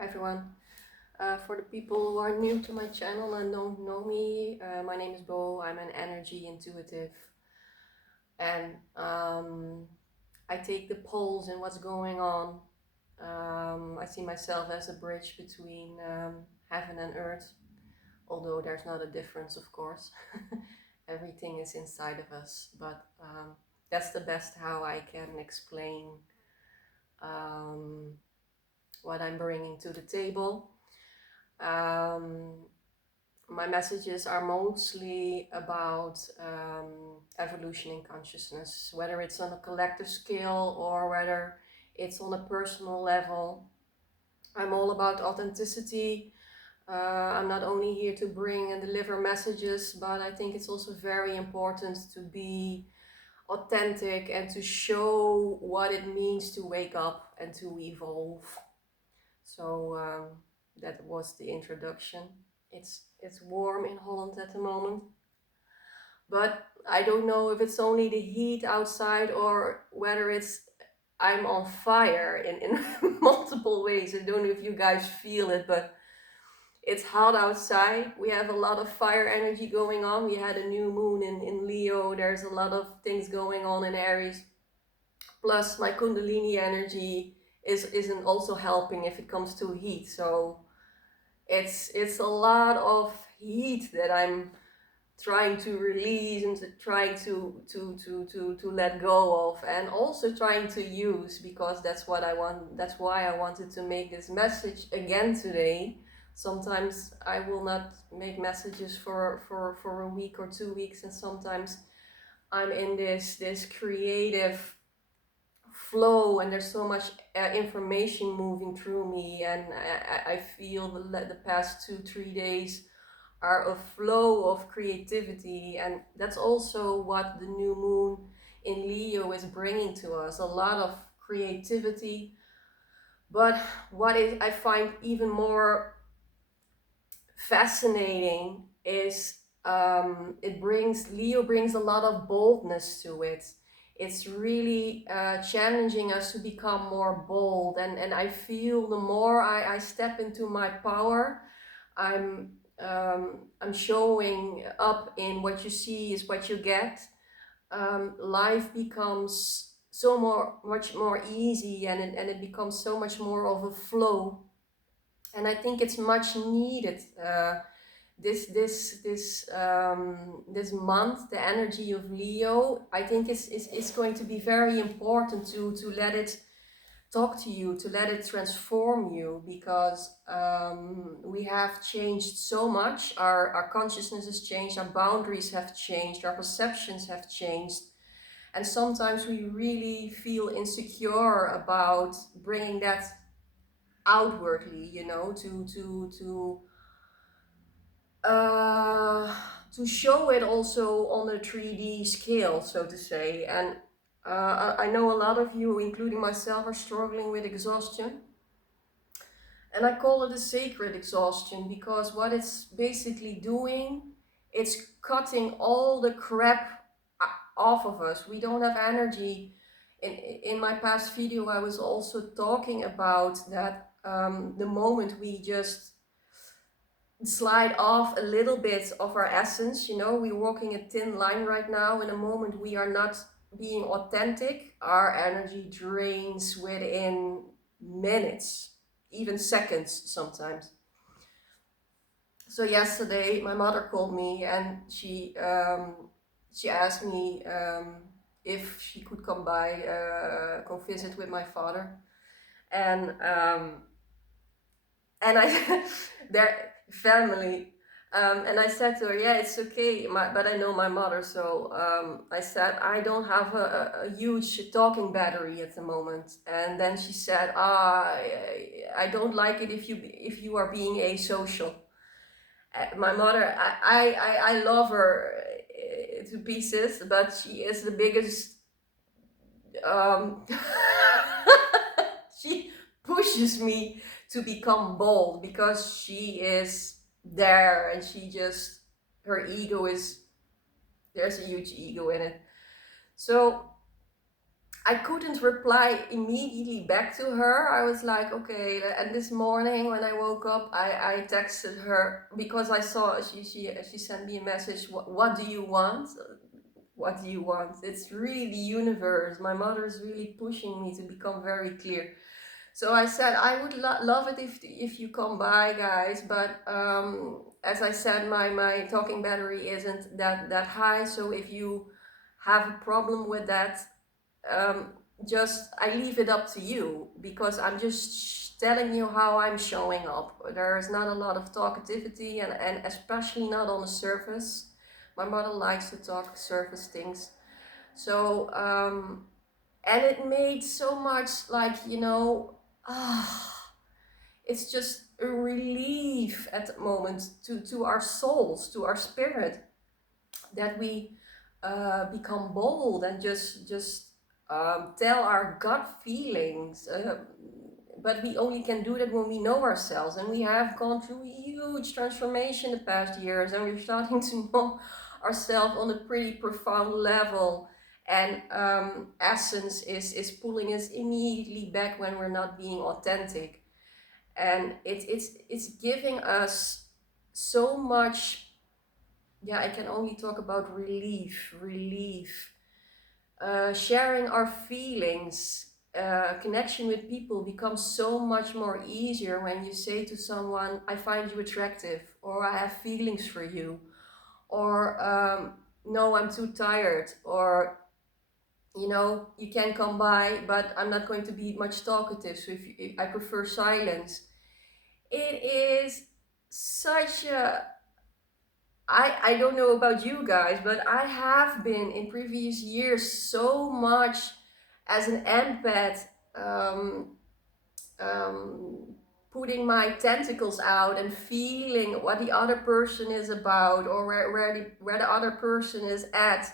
Hi everyone. For the people who are new to my channel and don't know me, my name is Bo. I'm an energy intuitive, and I take the pulse in what's going on. I see myself as a bridge between heaven and earth, although there's not a difference, of course. Everything is inside of us, but that's the best how I can explain um, what I'm bringing to the table. Um, my messages are mostly about evolution in consciousness, whether it's on a collective scale or whether it's on a personal level. I'm all about authenticity. I'm not only here to bring and deliver messages, but I think it's also very important to be authentic and to show what it means to wake up and to evolve. So that was the introduction. It's warm in Holland at the moment, but I don't know if it's only the heat outside or whether it's I'm on fire in multiple ways. I don't know if you guys feel it, but it's hot outside. We have a lot of fire energy going on. We had a new moon in Leo. There's a lot of things going on in Aries. Plus my Kundalini energy isn't also helping if it comes to heat. So it's a lot of heat that I'm trying to release and to try to let go of, and also trying to use, because that's what I want. That's why I wanted to make this message again today. Sometimes I will not make messages for a week or 2 weeks, and sometimes I'm in this creative flow and there's so much information moving through me, and I feel the past 2-3 days are a flow of creativity, and that's also what the new moon in Leo is bringing to us, a lot of creativity. But what I find even more fascinating is Leo brings a lot of boldness to it. It's really challenging us to become more bold, and I feel the more I step into my power, I'm showing up in what you see is what you get. Life becomes much more easy, and it becomes so much more of a flow, and I think it's much needed. This month, the energy of Leo, I think is going to be very important to let it talk to you, to let it transform you, because we have changed so much. Our consciousness has changed, our boundaries have changed, our perceptions have changed, and sometimes we really feel insecure about bringing that outwardly, to show it also on a 3D scale, so to say. And I know a lot of you, including myself, are struggling with exhaustion. And I call it a sacred exhaustion, because what it's basically doing, it's cutting all the crap off of us. We don't have energy. In my past video, I was also talking about that the moment we just slide off a little bit of our essence, we're walking a thin line right now. In a moment we are not being authentic, our energy drains within minutes, even seconds sometimes. So yesterday my mother called me, and she asked me if she could come by, go visit with my father, and I their family, and I said to her, yeah, it's okay, but I know my mother, so I said I don't have a huge talking battery at the moment. And then she said, I don't like it if you are being asocial. My mother, I love her to pieces, but she is the biggest she pushes me to become bold, because she is there, and her ego is, there's a huge ego in it. So I couldn't reply immediately back to her. I was like, okay. And this morning when I woke up, I texted her because I saw she sent me a message. What do you want? What do you want? It's really the universe. My mother is really pushing me to become very clear. So I said I would love it if you come by, guys. But as I said, my talking battery isn't that high. So if you have a problem with that, um, just I leave it up to you, because I'm just telling you how I'm showing up. There is not a lot of talkativity, and especially not on the surface. My mother likes to talk surface things. So, and it made so much, like, it's just a relief at the moment to our souls, to our spirit, that we become bold and just tell our gut feelings. But we only can do that when we know ourselves, and we have gone through a huge transformation the past years, and we're starting to know ourselves on a pretty profound level. And essence is pulling us immediately back when we're not being authentic, and it's giving us so much. Yeah, I can only talk about relief. Sharing our feelings, connection with people becomes so much more easier when you say to someone, I find you attractive, or I have feelings for you, or no, I'm too tired, or you can come by, but I'm not going to be much talkative, so if I prefer silence. It is such a I don't know about you guys, but I have been in previous years so much as an empath, um, um, putting my tentacles out and feeling what the other person is about, or where the other person is at.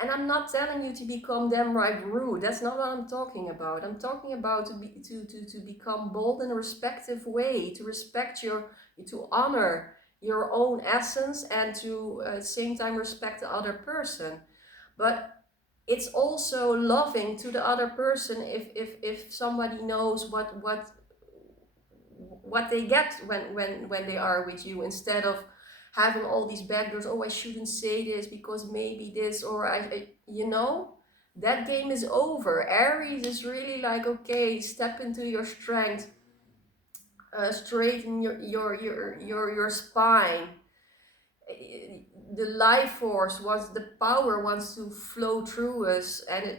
And I'm not telling you to become them right rude. That's not what I'm talking about. I'm talking about to become bold in a respectful way, to respect to honor your own essence, and to at the same time respect the other person. But it's also loving to the other person if somebody knows what they get when they are with you, instead of having all these backdoors. Oh, I shouldn't say this because maybe this, or that game is over. Aries is really like, okay, step into your strength, straighten your spine. The life force wants, the power wants to flow through us. And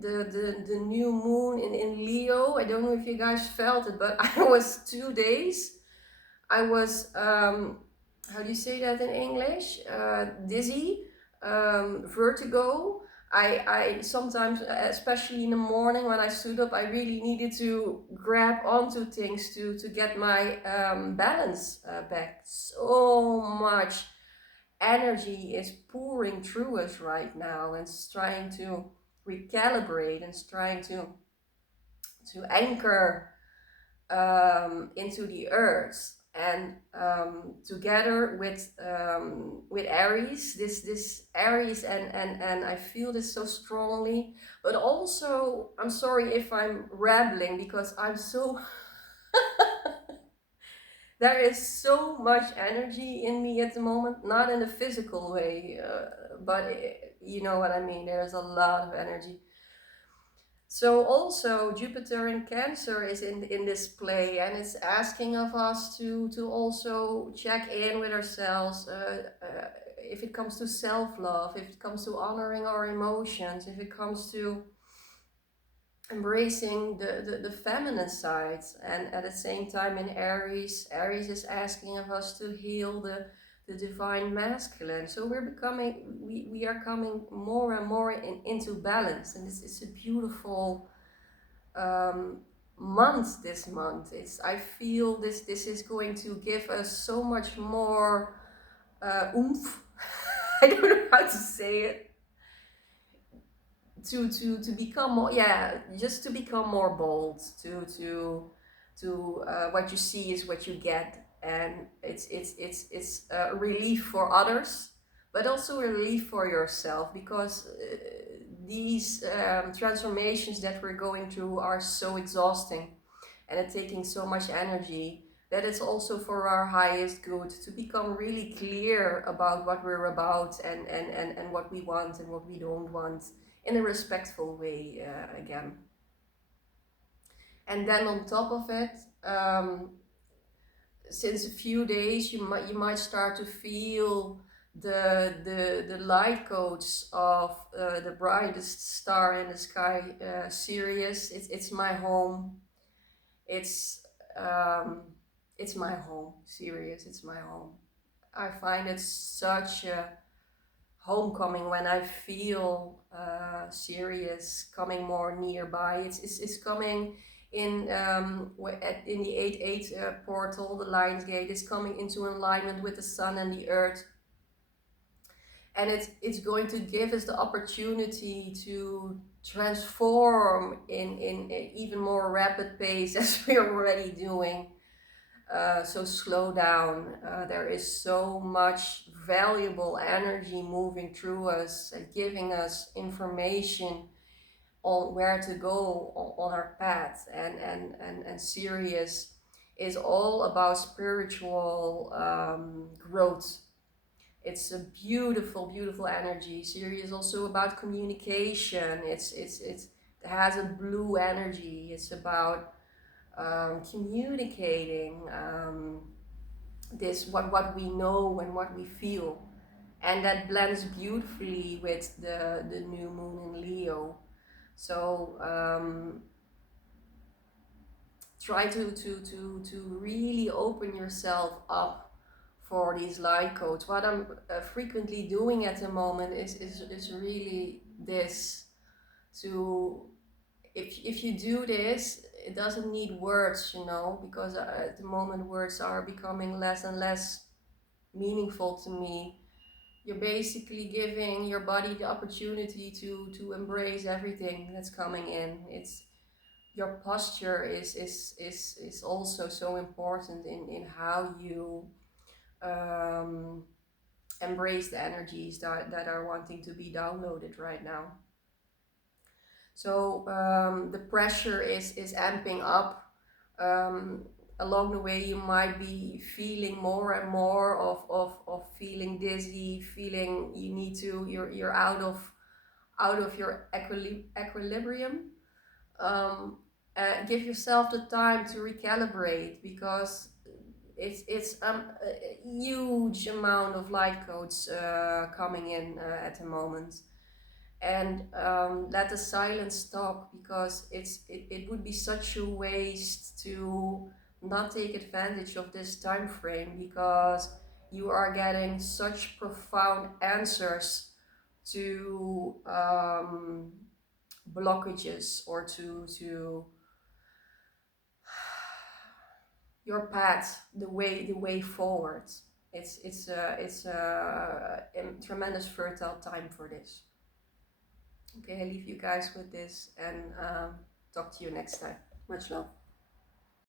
the new moon in Leo, I don't know if you guys felt it, but I was 2 days, I was, how do you say that in English? Dizzy, vertigo. I sometimes, especially in the morning when I stood up, I really needed to grab onto things to get my balance back. So much energy is pouring through us right now, and it's trying to recalibrate, and it's trying to anchor into the earth. And together with Aries, this Aries, and I feel this so strongly. But also, I'm sorry if I'm rambling, because I'm so there is so much energy in me at the moment, not in a physical way, but you know what I mean. There's a lot of energy. So also Jupiter in Cancer is in this play, and it's asking of us to also check in with ourselves, if it comes to self-love, if it comes to honoring our emotions, if it comes to embracing the feminine side. And at the same time, in Aries is asking of us to heal the divine masculine. So we are coming more and more into balance, and this is a beautiful um, month. This month, I feel this is going to give us so much more oomph. I don't know how to say it, to become more, yeah, just to become more bold, to what you see is what you get. And it's a relief for others, but also a relief for yourself, because these transformations that we're going through are so exhausting and it's taking so much energy, that it's also for our highest good to become really clear about what we're about, and what we want and what we don't want, in a respectful way, again. And then on top of it, since a few days you might start to feel the light codes of the brightest star in the sky, Sirius. It's my home. It's um, it's my home, Sirius. It's my home. I find it such a homecoming when I feel Sirius coming more nearby. It's coming in in the 8-8 portal. The Lion's Gate is coming into alignment with the sun and the earth, and it's going to give us the opportunity to transform in even more rapid pace as we're already doing. So slow down. There is so much valuable energy moving through us and giving us information on where to go on our path. And Sirius is all about spiritual growth. It's a beautiful, beautiful energy. Sirius is also about communication. It has a blue energy. It's about communicating this what we know and what we feel, and that blends beautifully with the new moon in Leo. So try to really open yourself up for these light codes. What I'm frequently doing at the moment is really this, to if you do this, it doesn't need words, because at the moment words are becoming less and less meaningful to me. You're basically giving your body the opportunity to embrace everything that's coming in. It's your posture is also so important in how you embrace the energies that are wanting to be downloaded right now. So the pressure is amping up. Along the way, you might be feeling more and more of feeling dizzy, feeling you're out of your equilibrium. Give yourself the time to recalibrate, because it's a huge amount of light codes coming in at the moment. And let the silence stop, because it would be such a waste to not take advantage of this time frame, because you are getting such profound answers to blockages, or to your path, the way forward. It's a tremendous fertile time for this. Okay, I leave you guys with this, and talk to you next time. Much love.